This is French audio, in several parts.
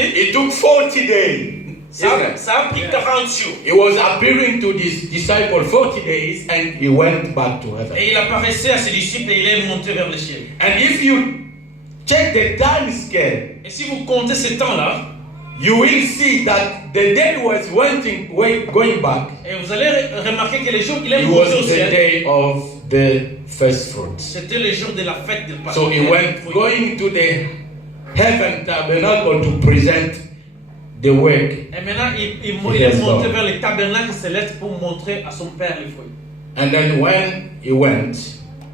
visiter. It took 40 days. Ça a pris 40 jours. He was appearing to his disciples 40 days and he went back to heaven. Et il apparaissait à ses disciples et il est monté vers le ciel. And if you check the time scale, Et si vous comptez ce temps-là, you will see that the day was going back. et vous allez remarquer que le jour qu'il est It monté au was the ciel, day of the first fruits. c'était le jour de la fête de Pâques. So he went going to the heaven tabernacle to present the work. Et maintenant, il est monté vers le tabernacle céleste pour montrer à son père les fruits. And then when he went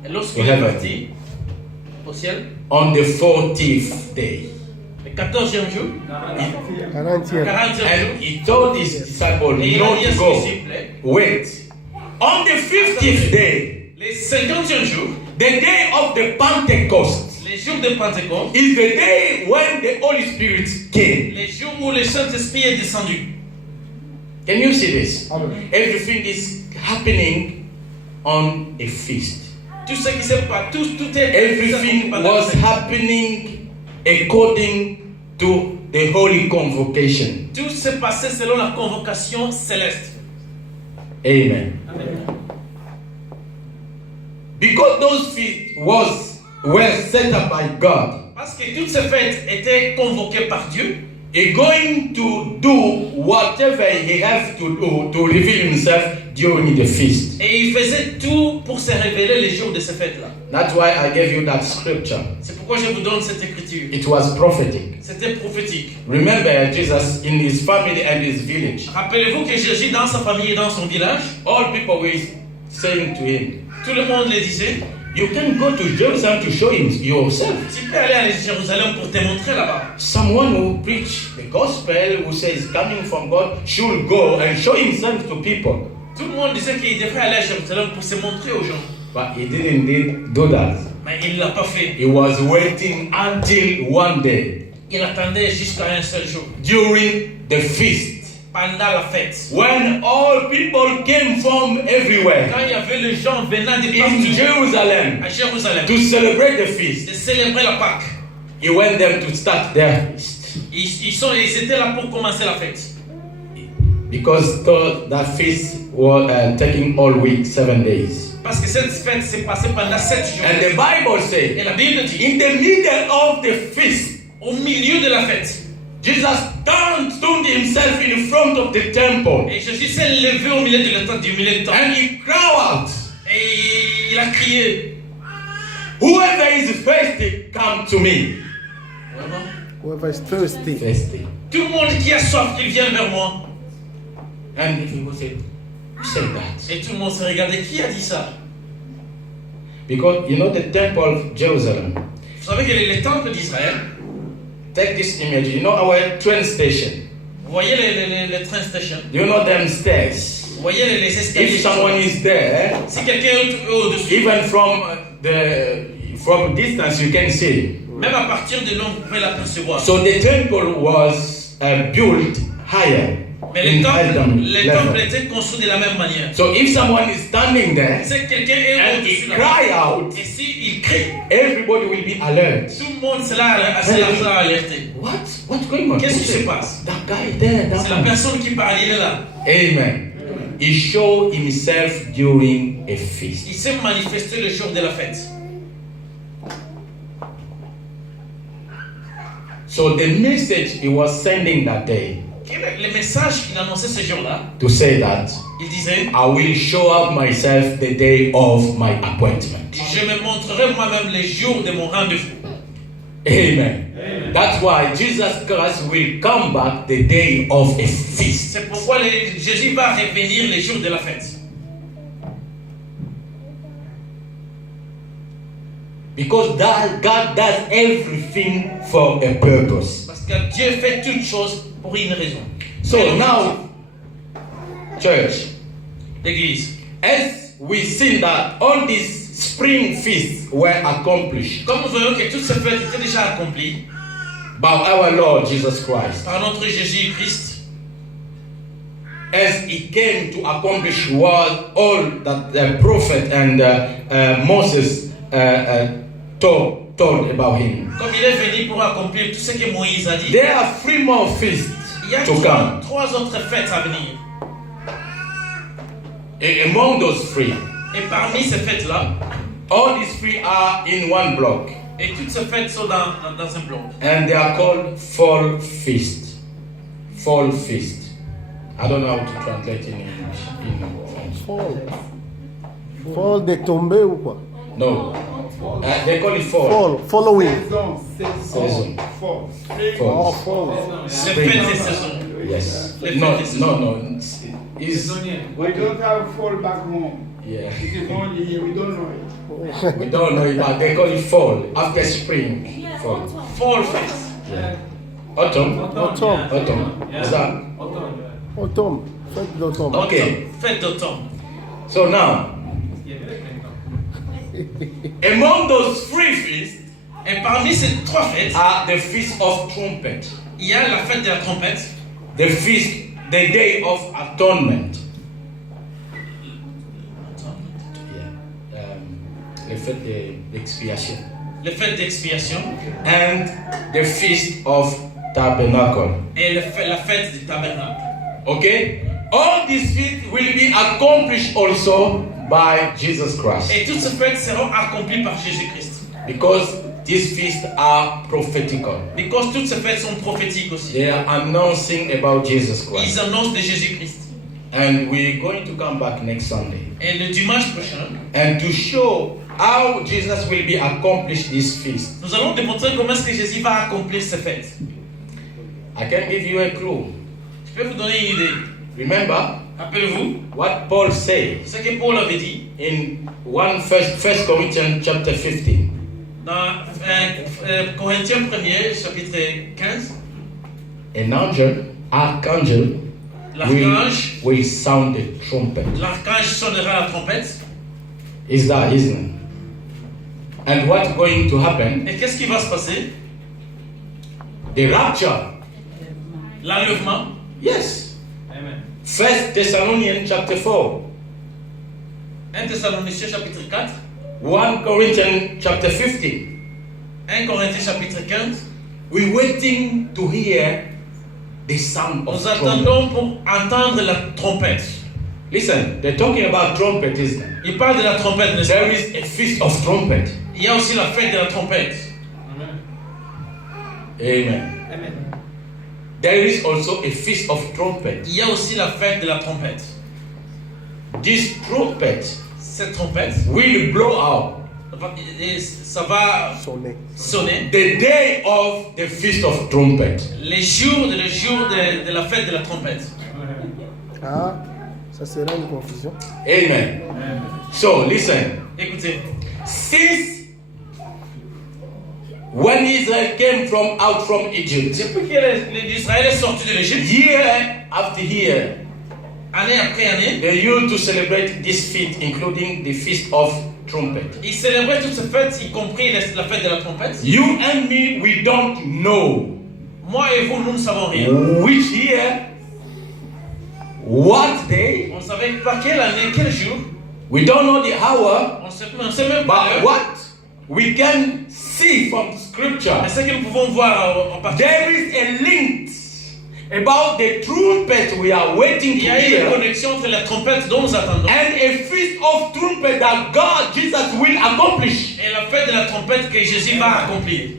Et lorsqu'il est parti au ciel, on the 40th day, le 14e jour, 40e. 40e jour, and he told his disciples et il a not dit à to ses go. disciples, Wait. On the 50th day, le 50e jour, the day of the Pentecost, les jours de Pentecôte, is the day when the Holy Spirit came. les jours où le Saint-Esprit est descendu. Can you see this? Amen. Everything is happening on a feast. Tout ce qui s'est passé, tout est Everything was happening according to the holy convocation. Tout s'est passé selon la convocation céleste. Amen. Amen. Because those feasts were set up by God, Parce que toutes ces fêtes étaient convoquées par Dieu. He's going to do whatever he has to do to reveal himself during the feast. Et il faisait tout pour se révéler les jours de ces fêtes-là. That's why I gave you that scripture. C'est pourquoi je vous donne cette écriture. It was prophetic. C'était prophétique. Remember Jesus in his family and his village. Rappelez-vous que Jésus, dans sa famille et dans son village, All people were saying to him, tout le monde le disait, you can go to Jerusalem to show him yourself. tu peux aller à Jérusalem pour te montrer là-bas. Someone who preach the gospel, who says coming from God, should go and show himself to people. Tout le monde disait qu'il devrait aller à Jérusalem pour se montrer aux gens. But he didn't do that. Mais il ne l'a pas fait. He was waiting until one day Il attendait jusqu'à un seul jour. during the feast, Pendant la fête. when all people came from everywhere Quand il y avait les gens venant de in partout Jerusalem à Jérusalem, to celebrate the feast, de célébrer la Pâque. he went them to start their feast. Ils étaient là pour commencer la fête. Because that feast was taking all week, 7 days. Parce que cette fête s'est passée pendant 7 jours. And the Bible Et says, la Bible dit, in the middle of the feast, au milieu de la fête, Jesus stood himself in front of the temple et Jésus s'est levé au milieu de la du milieu de temps. and he cried out, Et il a crié, whoever is thirsty, come to me. Whoever is thirsty. Thirsty. tout le monde qui a soif, qu'il vienne vers moi. And he would say, who said that? Et tout le monde se regardait, qui a dit ça? Because you know the temple of Jerusalem. Vous savez que le temple d'Israël, Take this image. You know our train station. vous voyez les train stations, You know them stairs. vous voyez les escaliers. If someone is there, Si quelqu'un est au-dessus, even from distance, you can see. même à partir de là, vous pouvez l'apercevoir. So the temple was built higher. Mais in le temple level. était construit de la même manière. So if someone is standing there Si quelqu'un est and au-dessus he là, cry out, et s'il crie, everybody will be alert. tout le monde sera alerté. What's going on? Qu'est-ce qui se passe? That guy there. C'est la personne qui parle, il est là. Amen. He showed himself during a feast. Il s'est manifesté le jour de la fête. So the message he was sending that day Quel est le message qu'il annonçait ce jour-là? to say that Il disait, I will show up myself the day of my appointment. je me montrerai moi-même le jour de mon rendez-vous. Amen. That's why Jesus Christ will come back the day of a feast. C'est pourquoi Jésus va revenir le jour de la fête. Because God does everything for a purpose. Parce que Dieu fait toutes choses pour une raison. So now, church, L'église. as we see that all these spring feasts were accomplished Comme nous voyons que toutes ces fêtes étaient déjà accomplies by our Lord Jesus Christ, par notre Jésus-Christ, as he came to accomplish what all that the prophet and Moses taught told about him. Comme il est venu pour accomplir tout ce que Moïse a dit, There are 3 more feasts il y a to come. trois autres fêtes à venir. Among those 3, Et parmi ces fêtes-là, all these 3 are in one block. et toutes ces fêtes sont dans un bloc. And they are called fall feast. Fall feast. I don't know how to translate in English. In French. Fall. Fall de tomber ou quoi? No. They call it fall. Fall. Following. Season. Oh, Fall. fall. Les fêtes des saisons. Yes. Les No, fêtes des saisons. no. It's, We don't have fall back home. yeah. It is only here, we don't know it. We don't know it, but they call it fall. After spring. Fall. Fall fête. Yeah. Autumn. Autumn. Autumn. Is that? Automne. Fête d'automne. Okay. Fête d'automne. So now, among those 3 feasts Et parmi ces 3 fêtes, are the feast of trumpet, il y a la fête de la trompette, the day of atonement. Les fêtes d'expiation. la fête d'expiation And the feast of tabernacle. et la fête du tabernacle. Okay? All these feasts will be accomplished also by Jesus Christ. Et toutes ces fêtes seront accomplies par Jésus-Christ. Because these feasts are prophetical. Because toutes ces fêtes sont prophétiques aussi. They are announcing about Jesus Ils Christ. annoncent de Jésus-Christ. And we're going to come back next Sunday. Et le dimanche prochain, And to show how Jesus will be accomplished this feast, nous allons démontrer comment est-ce que Jésus va accomplir ces fêtes. I can give you a clue. Je peux vous donner une idée. Remember Rappelez-vous what Paul said ce que Paul avait dit in 1 Corinthians chapter 15. dans Corinthiens 1er, chapitre 15. An archangel L'archange will sound the trumpet. sonnera la trompette. Is that, isn't it? And what's going to happen? Et qu'est-ce qui va se passer? The rapture. L'enlèvement. Yes. Amen. 1 Thessalonians chapter 4. 1 Thessaloniciens chapitre 4. 1 Corinthians chapter 15. 1 Corinthiens chapitre 15. We're waiting to hear the sound of Nous trumpet. attendons pour entendre la trompette. Listen, they're talking about trumpet, isn't it? Il parle de la trompette, n'est-ce There pas? is a feast of trumpet. Il y a aussi la fête de la trompette. Amen. There is also a feast of trumpet. Il y a aussi la fête de la trompette. This trumpet Cette trompette, will blow out ça va Sonner. sonner the day of the feast of trumpet. le jour de la fête de la trompette. Ah, ça sera une confusion. Amen. So listen, Écoutez, since when Israel came out from Egypt, depuis que l'Israël est sorti de l'Égypte, year after year, année après année, they used to celebrate this feast, including the feast of trumpet. ils célébraient toutes ces fêtes, y compris la fête de la trompette. You and me, we don't know Moi et vous, nous ne savons rien. which year, what day, On ne savait pas quelle année, quel jour. we don't know the hour, On ne sait même pas but l'heure. what we can see from scripture, Mais ce que nous pouvons voir en particulier, there is a link about the trumpet we are waiting il to y a une hear connexion entre la trompette dont nous attendons and a feast of trumpet that God, Jesus, will accomplish. et la fête de la trompette que Jésus va accomplir.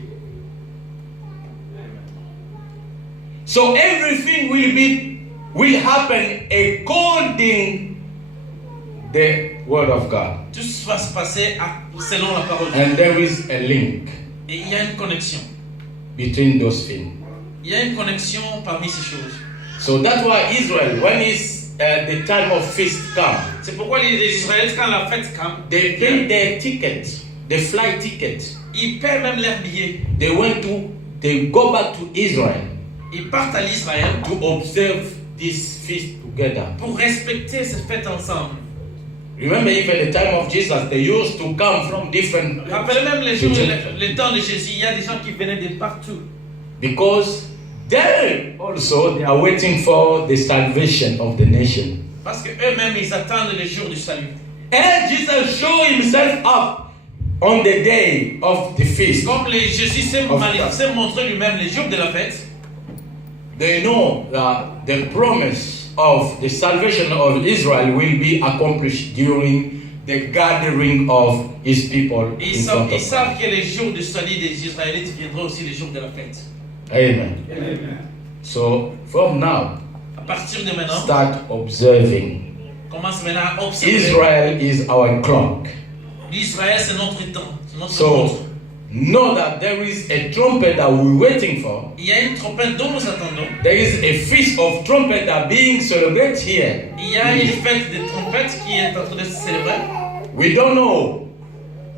So everything will happen according the word of God. Tout va se passer selon la parole de Dieu. And there is a link Et il y a une connexion. between those things. Il y a une connexion parmi ces choses. So that's why Israel, when the time of feast comes, C'est pourquoi les Israélites, quand la fête come, they pay their ticket, the flight ticket. ils paient même leurs billets. They go back to Israel Ils partent à l'Israël to observe this feast together. pour respecter cette fête ensemble. Remember, even the time of Jesus, they used to come from different Rappelez même les jours, le temps de Jésus, il y a des gens qui venaient de partout. because they also they are waiting for the salvation of the nation. Parce qu'eux-mêmes, ils attendent le jour du salut. And Jesus showed himself up on the day of the feast, Comme Jésus s'est montré lui-même les jours de la fête, they know that the promise of the salvation of Israel will be accomplished during the gathering of his people in front ils of them. savent que les jours du salut des Israélites viendront aussi les jours de la fête. Amen. Amen. So from now, À partir de maintenant, start observing. commence maintenant à observer. Israel is our clock. L'Israël, c'est notre temps, c'est notre So montre. know that there is a trumpet that we're waiting for. Il y a une trompette dont nous attendons. There is a feast of trumpet that being celebrated here. Il y a une fête des trompettes qui est en train de se célébrer. We don't know.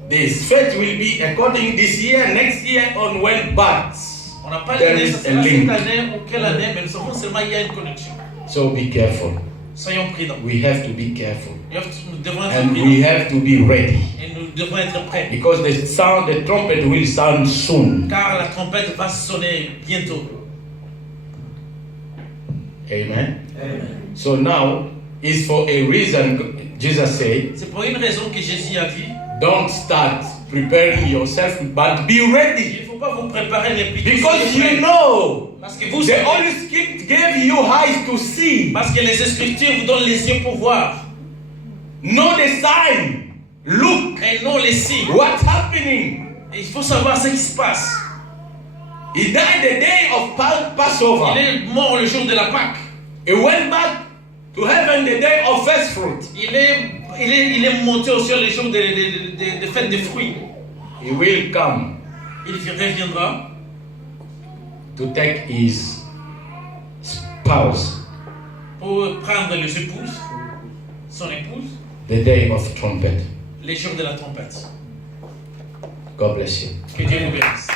This fete will be according this year, next year on when, but On n'a pas there d'idée, is ça a sera cette link. année ou quelle année, mais nous savons seulement qu'il y a une connexion. So be careful. Soyons prudents. We have to be careful. Nous devons être And we prudents. have to be ready. Et nous devons être prêts. Because the trumpet will sound soon. Car la trompette va sonner bientôt. Amen. So now is for a reason. Jesus said, C'est pour une raison que Jésus a dit, don't start preparing yourself, but be il ready. ne faut pas vous préparer les pieds. Because you know Parce que vous the savez, Holy Spirit gave you eyes to see. parce que les Écritures vous donnent les yeux pour voir. Know the sign. Look Et non les signes. what's happening. Et il faut savoir ce qui se passe. He died the day of Passover. Il est mort le jour de la Pâque. He went back to heaven the day of first fruit. Il est monté au ciel le jour de fête des fruits. He will come Il reviendra to take his spouse pour prendre les épouses, son épouse, the day of trumpet. les jours de la trompette. God bless you. Que Dieu vous bénisse.